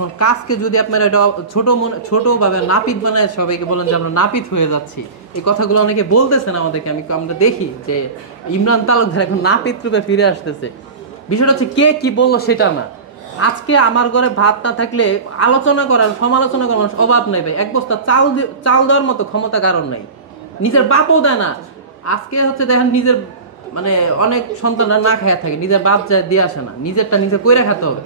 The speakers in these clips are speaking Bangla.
এখন কাজকে যদি আপনারা এটা ছোটভাবে নাপিত বানায় সবাইকে বলেন যে আমরা নাপিত হয়ে যাচ্ছি, এই কথাগুলো অনেকে বলতেছেন আমাদেরকে, আমরা দেখি যে ইমরান তালুকদার এখন নাপিত রূপে ফিরে আসতেছে। বিষয়টা হচ্ছে কে কি বললো সেটা না। আজকে আমার ঘরে ভাত না থাকলে আলোচনা করার সমালোচনা করার মানুষ অভাব নাই ভাই। এক বস্তা চাল দেওয়ার মতো ক্ষমতা কারণ নাই, নিজের বাপও দেয় না। আজকে হচ্ছে দেখেন নিজের মানে অনেক সন্তানরা না খাইয়া থাকে, নিজের বাপ যায় দিয়ে আসে না, নিজেরটা নিজে কইরা খেতে হবে।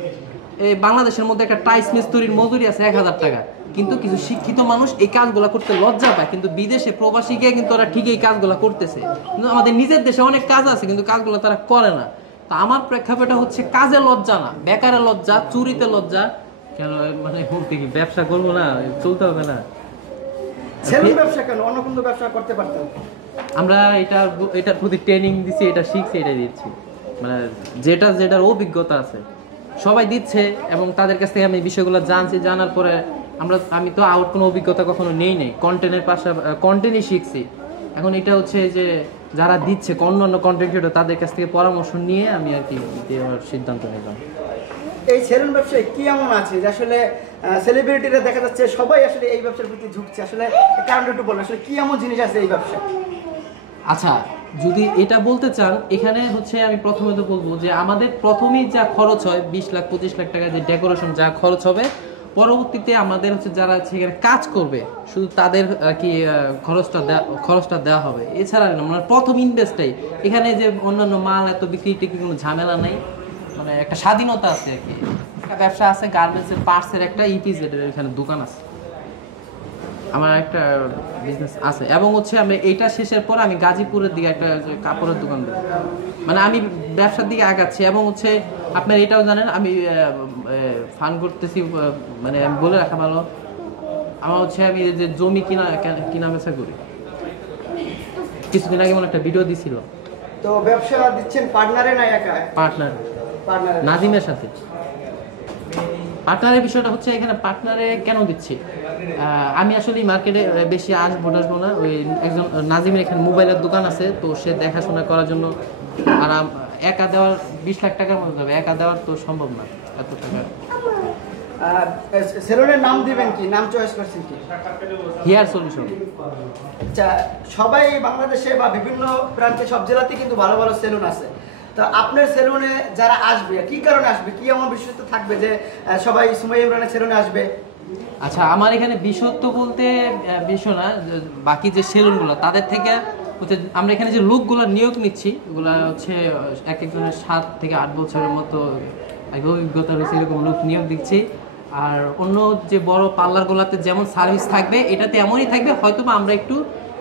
এই বাংলাদেশের মধ্যে একটা টাইস মিস্ত্রির মজুরি আছে 1000 টাকা, কিন্তু কিছু শিক্ষিত মানুষ এই কাজগুলো করতে লজ্জা পায়, কিন্তু বিদেশে প্রবাসী গিয়ে কিন্তু ওরা ঠিক এই কাজগুলো করতেছে। কিন্তু আমাদের নিজের দেশে অনেক কাজ আছে কিন্তু কাজগুলো তারা করে না। তো আমার প্রেক্ষাপটে হচ্ছে কাজে লজ্জা না, বেকারে লজ্জা, চুরিতে লজ্জা। কেন মানে বলতে কি ব্যবসা করবো না, চলতে হবে না? সেলুন ব্যবসা কেন, অন্য কোনো ব্যবসা করতে পারতাম। আমরা এটার প্রতি ট্রেনিং দিচ্ছি, এটা শিখছি, এটা দিচ্ছি, মানে যেটার অভিজ্ঞতা আছে সবাই দিচ্ছে এবং তাদের কাছ থেকে আমি বিষয়গুলো জানছি। জানার পরে আমি তো আউট কোনো অভিজ্ঞতা কখনো নেই কন্টেন্টই শিখছি। এখন এটা হচ্ছে যে যারা দিচ্ছে অন্যান্য কন্টেন্ট ক্রিয়েটর তাদের কাছ থেকে পরামর্শ নিয়ে আমি আর কি দেওয়ার সিদ্ধান্ত নিলাম। এই সেলুন ব্যবসায় কি এমন আছে যে আসলে সেলিব্রিটিরা দেখা যাচ্ছে সবাই আসলে এই ব্যবসার প্রতি ঝুঁকছে, আসলে কারণটা একটু বলুন, আসলে কি এমন জিনিস আছে এই ব্যবসায়? আচ্ছা, যদি এটা বলতে চান এখানে হচ্ছে আমি প্রথমে তো বলবো যে আমাদের প্রথমেই যা খরচ হয় 20 লাখ 25 লাখ টাকা যে ডেকোরেশন যা খরচ হবে, পরবর্তীতে আমাদের হচ্ছে যারা সেখানে কাজ করবে শুধু তাদের আর কি খরচটা দেওয়া হবে, এছাড়া মানে প্রথম ইনভেস্টটাই। এখানে যে অন্যান্য মাল এত বিক্রি টিক্রি কোনো ঝামেলা নাই, মানে একটা স্বাধীনতা আছে আর কি। একটা ব্যবসা আছে গার্মেন্টসের পার্টসের, একটা ইপিজেডের এখানে দোকান আছে, আমার একটা বিজনেস আছে। এবং হচ্ছে আমি এইটা শেষের পর আমি গাজীপুরের দিকে একটা কাপড়ের দোকান দেবো, মানে আমি ব্যবসার দিকে আগাচ্ছি। এবং হচ্ছে আপনার এটাও জানেন আমি ফান করতেছি, মানে আমি বলে রাখা ভালো, আমার হচ্ছে আমি যে জমি কিনা বেচা করি। কিছুদিন আগে মনে একটা ভিডিও দিছিল। তো ব্যবসা দিচ্ছেন পার্টনারে না একা? পার্টনার নাজিমের সাথে। পার্টনারের বিষয়টা হচ্ছে এখানে পার্টনারে কেন দিচ্ছি, আমি আসলে মার্কেটে বেশি আসবো না। ওই একজন নাজিমের এখানে মোবাইলের দোকান আছে, তো সে দেখাশোনা করার জন্য। আর একা দেওয়ার 20 লাখ টাকার মতো যাবে, একা দেওয়ার তো সম্ভব না এত টাকা। সেলুনের নাম দিবেন কি, নাম চয়েস করছেন কি? Hair solution. আচ্ছা, সবাই বাংলাদেশে বা বিভিন্ন প্রান্তে সব জেলাতে কিন্তু ভালো ভালো সেলুন আছে, তো আপনার সেলুনে যারা আসবে কি কারণে আসবে, কি এমন বিশেষত্ব থাকবে যে সবাই সুমাইয়া ইমরানের সেলুনে আসবে? আচ্ছা, আমার এখানে বিশেষত্ব বলতে বিষয় না, বাকি যে সেলুনগুলো তাদের থেকে হচ্ছে আমরা এখানে যে লোকগুলো নিয়োগ নিচ্ছি ওগুলো হচ্ছে এক একজনের 7 থেকে 8 বছরের মতো অভিজ্ঞতা রয়েছে, এরকম লোক নিয়োগ দিচ্ছি। আর অন্য যে বড় পার্লারগুলোতে যেমন সার্ভিস থাকবে এটাতে এমনই থাকবে, হয়তো বা আমরা একটু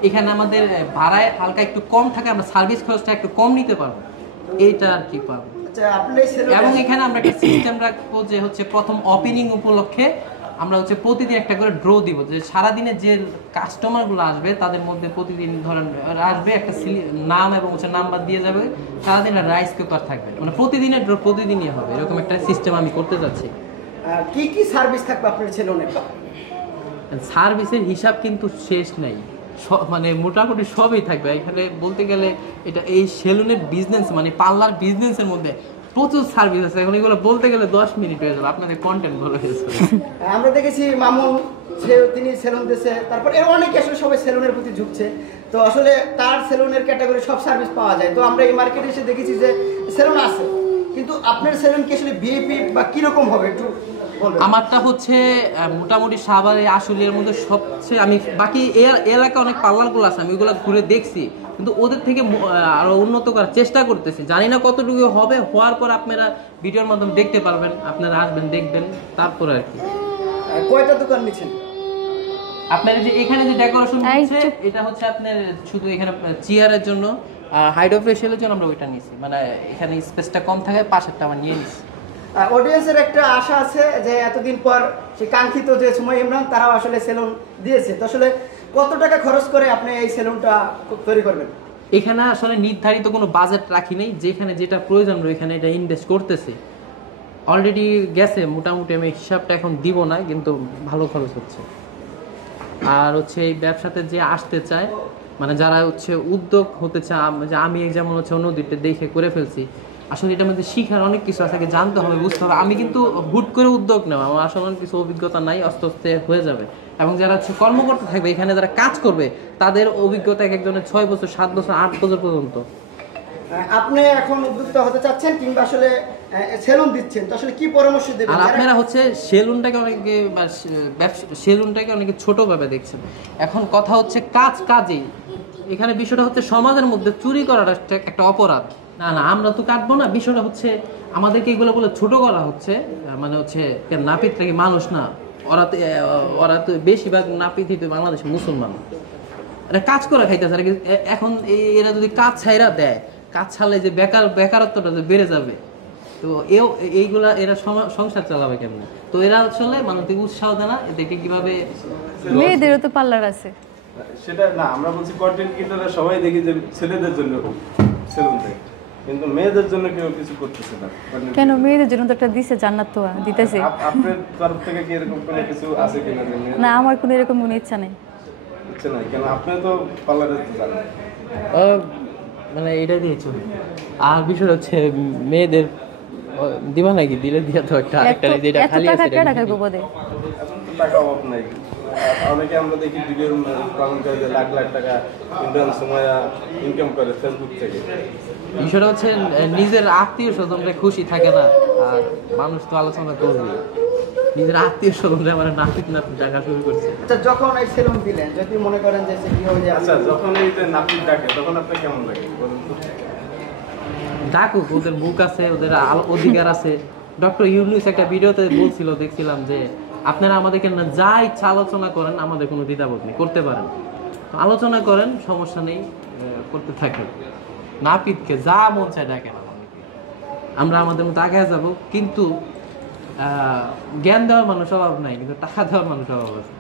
এখানে আমাদের ভাড়ায় হালকা একটু কম থাকে, আমরা সার্ভিস খরচটা একটু কম নিতে পারবো, এইটা আর কি পাবো। এবং এখানে আমরা একটা সিস্টেম রাখবো যে হচ্ছে প্রথম ওপেনিং উপলক্ষে আমরা হচ্ছে প্রতিদিন একটা করে ড্র দিব, যে সারাদিনে যে কাস্টমারগুলো আসবে তাদের মধ্যে প্রতিদিন ধরেন আসবে একটা নাম এবং হচ্ছে নাম্বার দিয়ে যাবে, সারাদিন রাইস কুকার থাকবে, মানে প্রতিদিনের ড্র প্রতিদিনই হবে, এরকম একটা সিস্টেম আমি করতে যাচ্ছি। কি কি সার্ভিস থাকবে আপনার সেলুনে? সার্ভিসের হিসাব কিন্তু শেষ নাই, মানে মোটামুটি সবই থাকবে এখানে। বলতে গেলে এটা এই সেলুনের বিজনেস মানে পার্লার বিজনেসের মধ্যে প্রচুর সার্ভিস আছে, এখন এগুলো বলতে গেলে 10 মিনিট হয়ে যাবে, আপনাদের কন্টেন্ট ভালো হয়েছে। আমরা দেখেছি মামুন তিনি সেলুন দিয়েছে, তারপর এর অনেকে আসলে সবাই সেলুনের প্রতি ঝুঁকছে, তো আসলে তার সেলুনের ক্যাটাগরি সব সার্ভিস পাওয়া যায়, তো আমরা এই মার্কেটে এসে দেখেছি যে সেলুন আছে, কিন্তু আপনার সেলুন কি আসলে ভিআইপি বা কিরকম হবে একটু বলবেন? আমারটা হচ্ছে মোটামুটি সাভারে আশুলিয়ার মধ্যে সবচেয়ে, আমি বাকি এলাকা অনেক পার্লারগুলো আছে আমি ওগুলো ঘুরে দেখছি, কিন্তু ওদের থেকে আরো উন্নত করার চেষ্টা করতেছি, জানি না কতটুকু হবে। হওয়ার পর আপনারা ভিডিওর মাধ্যমে দেখতে পারবেন, আপনারা আসবেন দেখবেন, তারপরে আর কি। কয়টা দোকান নিচ্ছেন আপনার যে এখানে যে ডেকোরেশন হচ্ছে এটা হচ্ছে আপনার শুধু এখানে চেয়ারের জন্য, আর হাইড্রোফেশিয়ালের জন্য আমরা ওইটা নিয়েছি, মানে এখানে স্পেসটা কম থাকে, পাশেরটা আমরা নিয়ে নিচ্ছি। অডিয়েন্সের একটা আশা আছে যে এতদিন পর সেই কাঙ্ক্ষিত যে সুমাইয়া ইমরান তারাও আসলে সেলুন দিয়েছে, তো আসলে কত টাকা খরচ করে আপনি এই সেলুনটা তৈরি করবেন? এখানে আসলে নির্ধারিত কোনো বাজেট রাখি নাই, যেখানে যেটা প্রয়োজন এখানে এটা ইনভেস্ট করতেছি, অলরেডি গেছে মোটামুটি, আমি হিসাবটা এখন দিব না, কিন্তু ভালো খরচ হচ্ছে। আর হচ্ছে এই ব্যবসাতে যে আসতে চায়, মানে যারা হচ্ছে উদ্যোগ হতে চায়, যে আমি যেমন হচ্ছে অন্যদিকে দেখে করে ফেলছি, আসলে এটার মধ্যে শিখার অনেক কিছু আছে, আগে জানতে হবে, বুঝতে হবে। আমি কিন্তু হুট করে উদ্যোগ নেওয়া, আমার আসলে অনেক কিছু অভিজ্ঞতা নাই, আস্তে আস্তে হয়ে যাবে। এবং যারা হচ্ছে কর্মকর্তা থাকবে এখানে, যারা কাজ করবে, তাদের অভিজ্ঞতা এক একজনের 6 বছর, 7 বছর, 8 বছর পর্যন্ত। আপনি এখন উদ্যোক্তা হতে চাচ্ছেন কিংবা আসলে সেলুন দিচ্ছেন, তো আসলে কি পরামর্শ দেবেন? আর আপনারা হচ্ছে সেলুনটাকে অনেকে সেলুনটাকে অনেকে ছোটভাবে দেখছেন। এখন কথা হচ্ছে কাজ কাজেই, এখানে বিষয়টা হচ্ছে সমাজের মধ্যে চুরি করাটা একটা অপরাধ। না না, আমরা তো কাটবো না। বিষয়টা হচ্ছে আমাদেরকে এগুলো বলে ছোট করা হচ্ছে, মানে হচ্ছে নাপিতটা কি মানুষ না? ওরা তো বেশিরভাগ নাপিতই তো বাংলাদেশে মুসলমান, এরা কাজ করে খাইতেছে। এখন এরা যদি কাজ ছাইরা দেয়, কাজ ছাড়লে যে বেকারত্বটা যে বেড়ে যাবে, তো এইগুলা এরা সংসার চালাবে কেমন? তো এরা আসলে মানুষকে উৎসাহ দেয় না, এদেরকে কিভাবে। মেয়েদেরও তো পার্লার আছে। সেটা না, আমরা বলছি কন্টেন্ট ক্রিয়েটররা সবাই দেখি যে ছেলেদের জন্য সেলুন দেয়, কিন্তু মেয়েদের জন্য কেউ কিছু করতেছে না। কেন? মেয়েদের জন্য তো একটা দিছে, জান্নাত তো দিতেছে। আপনার তরফ থেকে কি এরকম কোনো কিছু আছে কিনা? না, আমার কোনো এরকম কোনো ইচ্ছা নেই। ইচ্ছে নাই কেন? আপনি তো পার্লারে জানেন। মানে এটা দিয়েছ। আর বিষয় হচ্ছে মেয়েদের দিবা নাকি? দিলে দিয়া তো একটা যেটা খালি আছে টাকা গোবদে এখন তো টাকা অভাব নাই। অনেকে আমরা দেখি ভিডিও পালন করে যে লাখ লাখ টাকা সময় ইনকাম করে ফেসবুক থেকে। বিষয়টা হচ্ছে নিজের আত্মীয় স্বজনরা খুশি থাকে না, আর মানুষ তো আলোচনা করবে। নিজের আত্মীয় স্বজনরা মানে নাপিত নাপিত ডাকা শুরু করছে। আচ্ছা, যখন এই সেলুন দিলেন, যদি মনে করেন যে কি হবে, আচ্ছা, যখন এই যে নাপিত ডাকে তখন আপনার কেমন লাগে বলুন তো? ডাকুক, ওদের মুখ আছে, ওদের অধিকার আছে। ডক্টর ইউনূস একটা ভিডিওতে বলছিল, দেখছিলাম যে আপনারা আমাদেরকে না যা ইচ্ছা আলোচনা করেন, আমাদের কোনো দ্বিধাবোধ নেই, করতে পারেন। তো আলোচনা করেন, সমস্যা নেই, করতে থাকেন। নাপিতকে যা মন চায় ডাকেন, আমরা আমাদের মতো আগে যাব। কিন্তু জ্ঞান দেওয়ার মানুষ অভাব নাই, কিন্তু টাকা দেওয়ার মানুষ অভাব আছে।